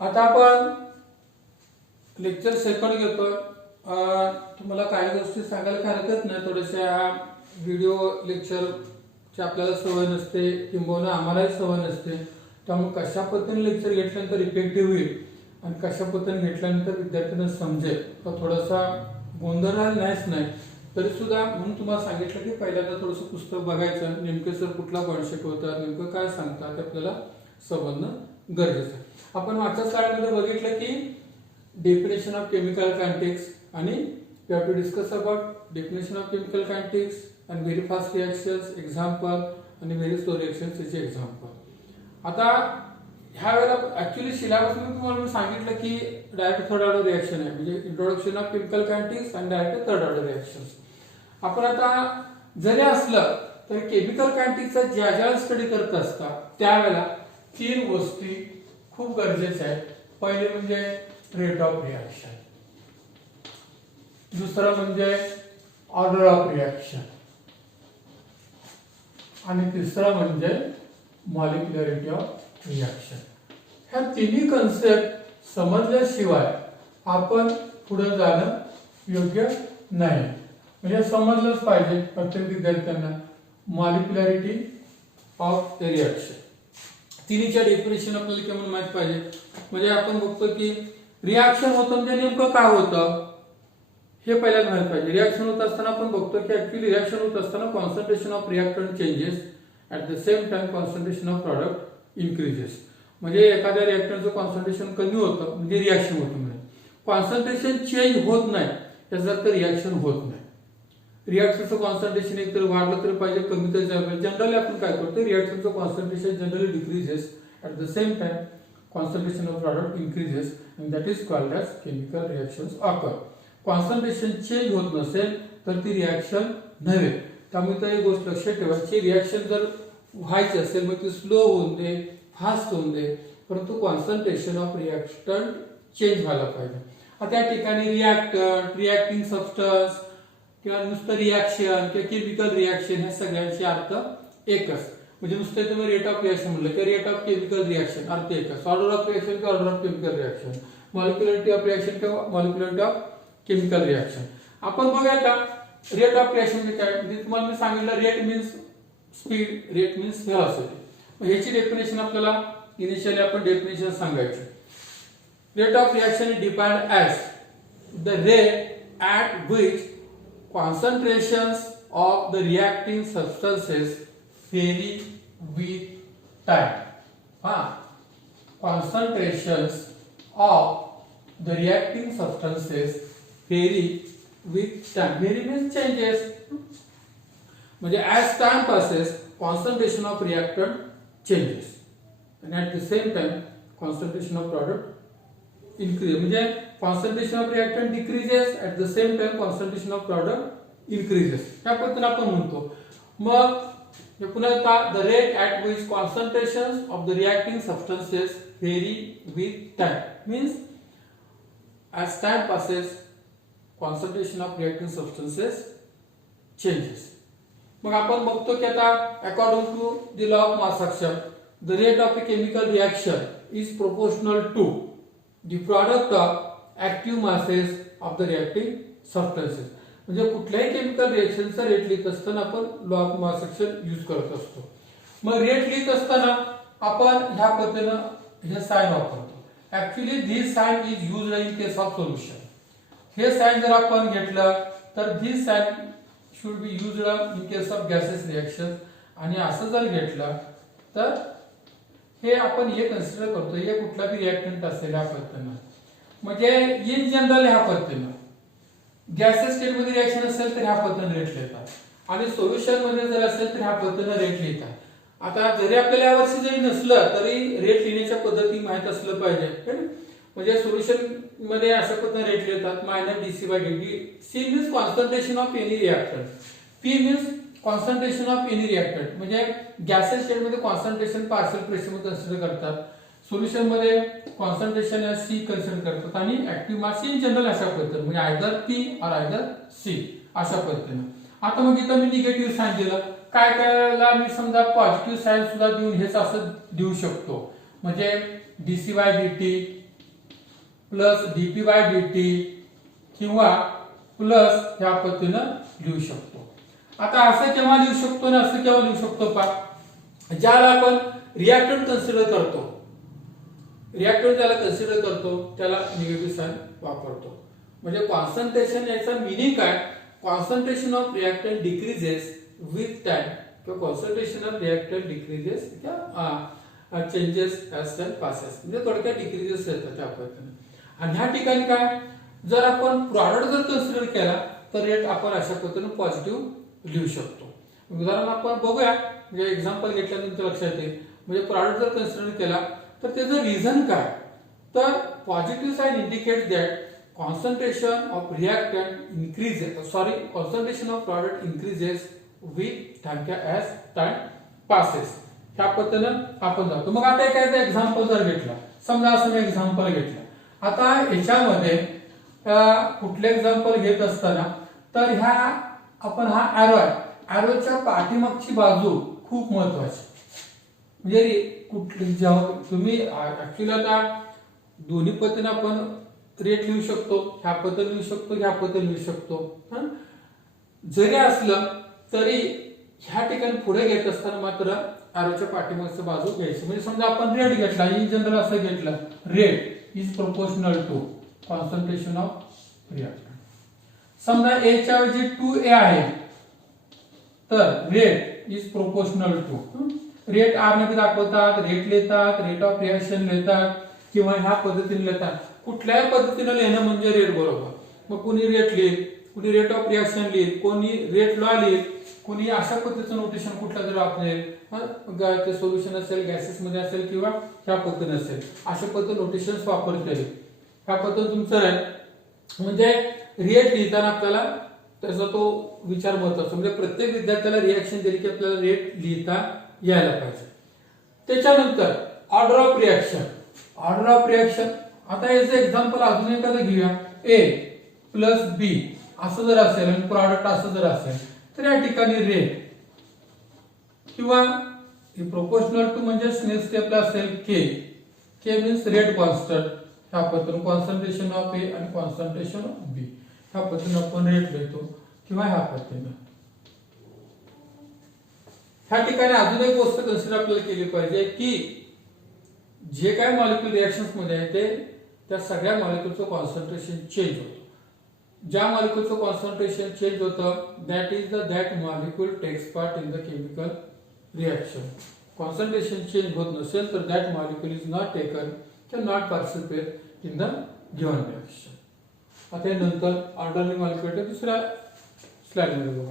आता आपण lecture second घेतोय. तुम्हाला काही गोष्टी सांगायला काय हरकत नाही. थोड्याशा व्हिडिओ लेक्चरची आपल्याला सवय नसते किंबहुना आम्हालाही सवय नसते. त्यामुळे कशा पद्धतीने लेक्चर घेतल्यानंतर इफेक्टिव्ह होईल आणि कशा पद्धतीने घेतल्यानंतर विद्यार्थ्यांना समजेल तर थोडासा गोंधळ नाहीच नाही. तरी सुद्धा म्हणून तुम्हाला सांगितलं की पहिल्यांदा थोडंसं पुस्तक बघायचं, नेमके सर कुठला पॉईंट शिकवतात, नेमकं काय सांगतात ते आपल्याला समजणं गरजेचं आहे. आपण मागच्या स्लाइडमध्ये बघितलं की डेफिनेशन ऑफ केमिकल कायनेटिक्स आणि we have to discuss about definition of chemical kinetics and very fast reactions example आणि व्हेरी स्लो रिएक्शन्स याचे एक्झाम्पल. आता ह्या वेळेला ऍक्च्युअली सिलेबसमध्ये तुम्हाला सांगितलं की डायरेक्ट थर्ड ऑर्डर रिएक्शन आहे, म्हणजे introduction of chemical kinetics and direct third order reactions. आपण आता जरी असलं तर केमिकल कायनेटिक्सचा ज्या ज्या स्टडी करत असतात त्यावेळेला तीन गोष्टी खूप गरजेच्या आहेत. पहिले म्हणजे रेट ऑफ रिएक्शन, दुसरं म्हणजे ऑर्डर ऑफ रिएक्शन आणि तिसरं म्हणजे मॉलिक्युलरिटी ऑफ रिएक्शन. ह्या तिन्ही कन्सेप्ट समजल्याशिवाय आपण पुढे जाणं योग्य नाही. म्हणजे समजलंच पाहिजे प्रत्येक विद्यार्थ्यांना मॉलिक्युलरिटी ऑफ रिएक्शन. तिन्हीच्या डेफिनेशन आपल्याला केवळ माहित पाहिजे. म्हणजे आपण बघतो की रिएक्शन होतं म्हणजे नेमकं काय होतं हे पहिल्यांदा माहित पाहिजे. रिएक्शन होत असताना आपण बघतो की ऍक्च्युअली रिएक्शन होत असताना concentration of reactant changes at the same time concentration of product increases. म्हणजे एखाद्या रिएक्टरचं कॉन्सन्ट्रेशन कमी होतं म्हणजे रिएक्शन होतं. म्हणजे कॉन्सन्ट्रेशन चेंज होत नाही याचा अर्थ रिएक्शन होत नाही. रिएक्टरचं कॉन्सन्ट्रेशन एकतर वाढलं तरी पाहिजे कमी तरी झालं पाहिजे. जनरली आपण काय करतो रिएक्टरचं concentration generally decreases at the same time concentration of product increases and that is called as chemical reactions occur. Concentration change होत नसेल तर ती रिएक्शन नव्हे. त्यामुळे तर एक गोष्ट लक्षात ठेवायची, रिएक्शन जर व्हायची असेल मग ती स्लो होऊन दे फास्ट होऊन दे परंतु कॉन्सन्ट्रेशन ऑफ रिएक्टंट चेंज व्हायला पाहिजे. आता त्या ठिकाणी रिएक्टंट, रिएक्टिंग सबस्टन्स किंवा नुसतं रिएक्शन किंवा केमिकल रिएक्शन ह्या सगळ्यांचे अर्थ एकच. म्हणजे नुसतं तुम्ही रेट ऑफ रिएक्शन म्हणलं की रेट ऑफ केमिकल रिएक्शन अर्थ एकच. ऑर्डर ऑफ रिएक्शन किंवा order of chemical reaction, molecularity of reaction किंवा मॉलिक्युलरिटी ऑफ केमिकल रिएक्शन. आपण बघूया आता रेट ऑफ रिएक्शन म्हणजे काय. म्हणजे तुम्हाला मी सांगितलं rate means speed, rate means velocity. ह्याची डेफिनेशन आपल्याला इनिशियली आपण डेफिनेशन सांगायची. Rate of reaction is defined as the rate at which concentrations of the reacting substances vary with time. Concentrations of the reacting substances vary with time. Vary means changes. म्हणजे as time passes, concentration of reactant changes, and at the same time, concentration of product increases. म्हणजे concentration of reactant decreases at the same time concentration of product increases. त्या पद्धतीने आपण म्हणतो. मग पुन्हा the rate at which concentrations of the reacting substances vary with time means as time passes concentration of reacting substances changes. मग आपण बघतो की आता according to the law of mass action the rate of a chemical reaction is proportional to the product of active masses of the reacting substances. म्हणजे कुठल्याही chemical रिएक्शनचा rate लिहित असताना आपण law of mass action use करत असतो. मग rate लिहित असताना आपण ह्या पद्धतीनं हे साइन वापरतो. Actually this sign is used in case of solution. हे साइन जर आपण घेतलं तर this sign should be used in case of gases reaction. आणि असं जर घेतलं तर हे आपण हे कन्सिडर करतो हे कुठला बी रिएक्टंट असेल ह्या पद्धतीनं. म्हणजे इन जनरल ह्या पद्धतीनं गॅसेस स्टेट मध्ये रिएक्शन असेल तर ह्या पद्धतीने रेट लिहितात आणि सोल्युशन मध्ये जर असेल तर ह्या पद्धतीने रेट लिहितात. आता जरी आपल्याला यावर्षी जरी नसलं तरी रेट लिहिण्याच्या पद्धती माहित असलं पाहिजे. म्हणजे सोल्युशन मध्ये अशा पद्धतीने रेट लिहितात minus DC by DT. C means concentration of any reactant, P means concentration of any reactant. म्हणजे गॅसेस स्टेट मध्ये कॉन्सन्ट्रेशन पार्शियल प्रेशर मध्ये कन्सिडर करतात, सोल्युशन मध्ये कॉन्सन्ट्रेशन या सी कन्सिडर करतात आणि ऍक्टिव्ह मास इन जनरल अशा पद्धतीने म्हणजे आयदर पी और आयदर सी अशा पद्धतीने. आता मग इथं मी निगेटिव्ह साइन दिलं. काय करायला मी समजा पॉझिटिव्ह साइन सुद्धा देऊन हेच असं देऊ शकतो. म्हणजे DC by DT plus DP by DT किंवा प्लस ह्या पद्धतीनं लिहू शकतो. आता असं केव्हा लिहू शकतो आणि असं केव्हा लिहू शकतो पहा, ज्याला आपण रिएक्टंट कन्सिडर करतो, रिएक्टंट ज्याला कन्सिडर करतो त्याला निगेटिव्ह साइन वापरतो. म्हणजे कॉन्सन्ट्रेशन याचा मिनिंग काय, concentration of reactant decreases with time किंवा concentration of reactant decreases changes as time passes, म्हणजे थोडक्यात डिक्रीजेस येतात त्या पद्धतीने. आणि ह्या ठिकाणी काय, जर आपण प्रॉडक्ट जर कन्सिडर केला तर रेट आपण अशा पद्धतीने पॉझिटिव्ह लिहू शकतो. उदाहरण आपण बघूया, म्हणजे एक्झाम्पल घेतल्यानंतर लक्षात येईल. म्हणजे प्रॉडक्ट जर कन्सिडर केला तर त्याचं रिझन काय, तर positive sign indicate that concentration of reactant increases, concentration of product increases with time as time passes. ह्या पद्धतीनं आपण जातो. मग आता एखादं एक्झाम्पल जर घेतलं, समजा असं मी एक्झाम्पल घेतलं. आता याच्यामध्ये कुठले एक्झाम्पल घेत असताना तर ह्या आपण हा ॲरो आहे, ॲरोच्या पाठीमागची बाजू खूप महत्वाची. म्हणजे कुठली जेव्हा तुम्ही ऍक्च्युअली आता दोन्ही पद्धतीने आपण रेट लिहू शकतो, ह्या पद्धतीने लिहू शकतो, ह्या पद्धतीने लिहू शकतो. जरी असलं तरी ह्या ठिकाणी पुढे घेत असताना मात्र ॲरोच्या पाठीमागची बाजू घ्यायची. म्हणजे समजा आपण रेट घेतला, इन जनरल असं घेतलं, rate is proportional to concentration of reactant. समजा ए च्या ऐवजी 2a आहे तर rate is proportional to, rate R ने दाखवतात, रेट लिहितात, रेट ऑफ रिएक्शन लिहितात किंवा ह्या पद्धतीने लिहितात. कुठल्याही पद्धतीने लिहिणं म्हणजे रेट बरोबर. मग कुणी रेट लिहिल, कुणी रेट ऑफ रिएक्शन लिहिल, कोणी रेट लॉ लिहिल, कुणी अशा पद्धतीचं नोटेशन कुठलं जर वापरेल, ते सोल्युशन असेल, गॅसेस मध्ये असेल किंवा ह्या पद्धतीने असेल, अशा पद्धती नोटेशन्स वापरते. ह्या पद्धती तुमचं आहे. म्हणजे रेट लिहिताना आपल्याला त्याचा तो विचार महत्वाचा. म्हणजे प्रत्येक विद्यार्थ्याला रिएक्शन दिली की आपल्याला रेट लिहिता यायला पाहिजे. त्याच्यानंतर order of reaction, order of reaction. आता याचं एक्झाम्पल अजून एखादं घेऊया. ए प्लस बी असं जर असेल आणि प्रॉडक्ट असं जर असेल तर या ठिकाणी रेट किंवा प्रोपोर्शनल टू म्हणजे नेक्स्ट स्टेपला असेल के, के मीन्स रेट कॉन्स्टंट. ह्या पद्धतीने कॉन्सन्ट्रेशन ऑफ ए आणि कॉन्सन्ट्रेशन ऑफ बी ह्या पद्धतीने आपण रेट लिहितो किंवा ह्या पद्धतीने. ह्या ठिकाणी अजून एक गोष्ट कन्सिडर आपल्याला केली पाहिजे की जे काय मॉलिक्युल रिएक्शन्स मध्ये आहे ते त्या सगळ्या मॉलिक्युलचं कॉन्सन्ट्रेशन चेंज होतं. ज्या मॉलिक्युलचं कॉन्सन्ट्रेशन चेंज होतं that molecule takes part in the chemical reaction. Concentration change होत नसेल तर that molecule is not taken can not participate in the given reaction. आता नंतर ऑर्डरली मॉलिक्युल दुसऱ्या स्लाइड मध्ये बघा.